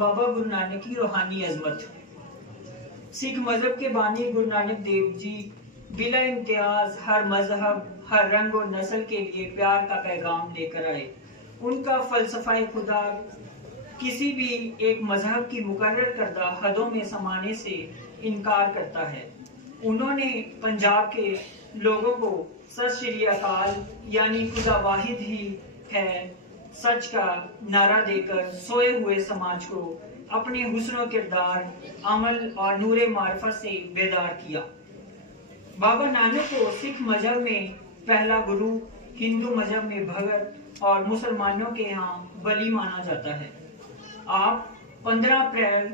बाबा गुरु नानक की रूहानी अजमत। सिख मजहब के बानी गुरु नानक देव जी बिला इम्तियाज हर मजहब, हर रंग और नस्ल के लिए प्यार का पैगाम लेकर आए। उनका फलसफा खुदा किसी भी एक मजहब की मुकर्रर करदा हदों में समाने से इनकार करता है। उन्होंने पंजाब के लोगों को सत श्री अकाल यानी खुदा वाहिद ही है सच का नारा देकर सोए हुए समाज को अपने हुस्न किरदार, अमल और नूरे मार्फत से बेदार किया। बाबा नानक को सिख मजहब में पहला गुरु, हिंदू मजहब में भगत और मुसलमानों के यहाँ वली माना जाता है। आप 15 अप्रैल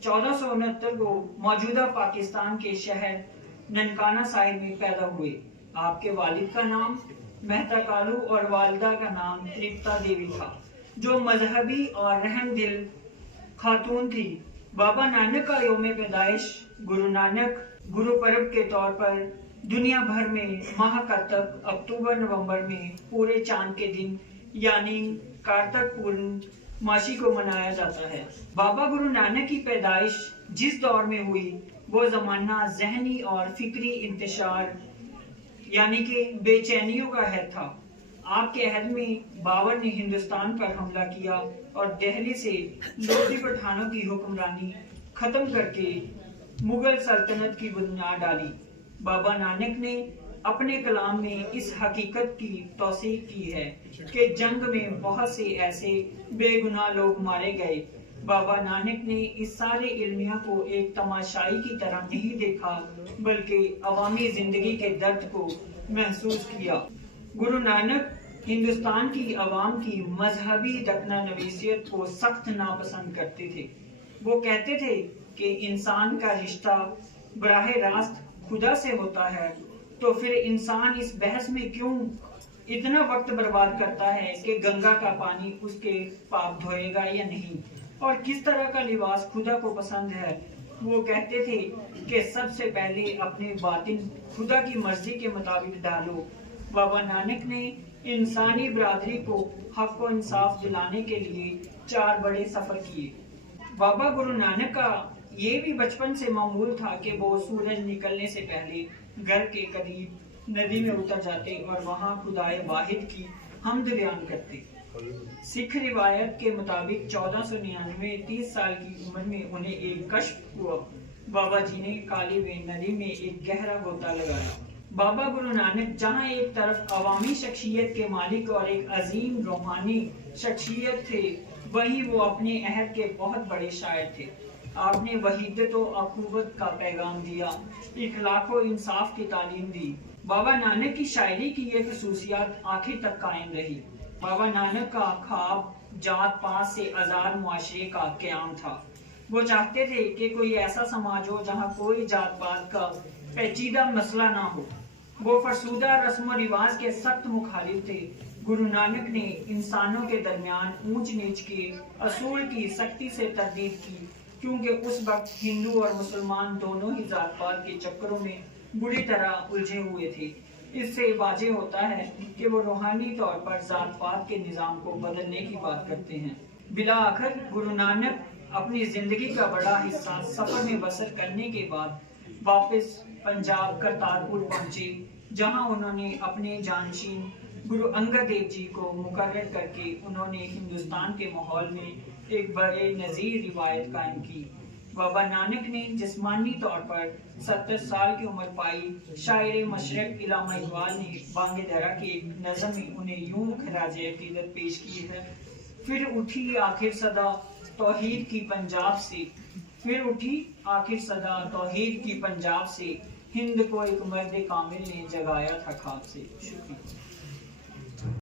1469 को मौजूदा पाकिस्तान के शहर ननकाना साहिब में पैदा हुए। आपके वालिद का नाम मेहता कालू और वालिदा का नाम तृप्ता देवी था, जो मजहबी और रहमदिल खातून थी। बाबा नानक का यौम पैदाइश गुरु नानक गुरु पर्व के तौर पर दुनिया भर में माह कार्तक अक्टूबर-नवंबर में पूरे चांद के दिन यानी कार्तक पूर्णमासी को मनाया जाता है। बाबा गुरु नानक की पैदाइश जिस दौर में हुई वो जमाना जहनी और फिक्री इंतशार यानी कि बेचैनियों का है था। आपके अहद में बाबर ने हिंदुस्तान पर हमला किया और दिल्ली से लोधी पठानों की हुक्मरानी खत्म करके मुगल सल्तनत की बुनियाद डाली। बाबा नानक ने अपने कलाम में इस हकीकत की तौसीक की है कि जंग में बहुत से ऐसे बेगुनाह लोग मारे गए। बाबा नानक ने इस सारे इल्मिया को एक तमाशाई की तरह नहीं देखा, बल्कि अवामी जिंदगी के दर्द को महसूस किया। गुरु नानक हिंदुस्तान की अवाम की मजहबी दखना नवीसियत को सख्त नापसंद करते थे। वो कहते थे कि इंसान का रिश्ता बराह रास्त खुदा से होता है, तो फिर इंसान इस बहस में क्यों इतना वक्त बर्बाद करता है कि गंगा का पानी उसके पाप धोएगा या नहीं, और किस तरह का लिबास खुदा को पसंद है। वो कहते थे कि सबसे पहले अपने बातिन खुदा की मर्जी के मुताबिक डालो। बाबा नानक ने इंसानी बरादरी को हक व इंसाफ दिलाने के लिए 4 बड़े सफर किए। बाबा गुरु नानक का ये भी बचपन से मामूल था कि वो सूरज निकलने से पहले घर के करीब नदी में उतर जाते और वहाँ खुदाए वाहिद की हमद बयान करते। सिख रिवायत के मुताबिक 1499 30 साल की उम्र में उन्हें एक कश्फ हुआ। बाबा जी ने काली वेन नदी में एक गहरा गोता लगाया। बाबा गुरु नानक जहाँ एक तरफ अवामी शख्सियत के मालिक और एक अजीम रूहानी शख्सियत थे, वहीं वो अपने अहद के बहुत बड़े शायर थे। आपने वहीदत और अखुवत का पैगाम दिया, इखलाक और इंसाफ की तालीम दी। बाबा नानक की शायरी की ये खसूसियात आखिर तक कायम रही। बाबा नानक का ख्वाब जात पात से आजाद मुआशरे का क़याम था। वो चाहते थे कि कोई ऐसा समाज हो जहाँ कोई जात पात का पेचीदा मसला ना हो। वो फरसूदा रस्म रिवाज के सख्त मुखालिफ थे। गुरु नानक ने इंसानों के दरमियान ऊंच नीच के असूल की सख्ती से तरदीद की, क्योंकि उस वक्त हिंदू और मुसलमान दोनों ही जात पात के चक्करों में बुरी तरह उलझे हुए थे। इससे वाजे होता है कि वो रूहानी तौर पर जात पात के निज़ाम को बदलने की बात करते हैं। बिला आखिर गुरु नानक अपनी जिंदगी का बड़ा हिस्सा सफर में बसर करने के बाद वापस पंजाब करतारपुर पहुंचे, जहां उन्होंने अपने जानशीन गुरु अंगद देव जी को मुकर्रर करके उन्होंने हिंदुस्तान के माहौल में एक बड़े नज़ीर रिवायत कायम की। बाबा नानक ने जिस्मानी तौर पर 70 साल की उम्र पाई। शायर मशरक इल्लामा इकबाल ने बांगे दरा की एक नज़म में उन्हें यूं खराजे अकीदत पेश की है। फिर उठी आखिर सदा तौहीद की पंजाब से, फिर उठी आखिर सदा तौहीद की पंजाब से, हिंद को एक मर्द कामिल ने जगाया था ख्वाब से। शुक्रिया।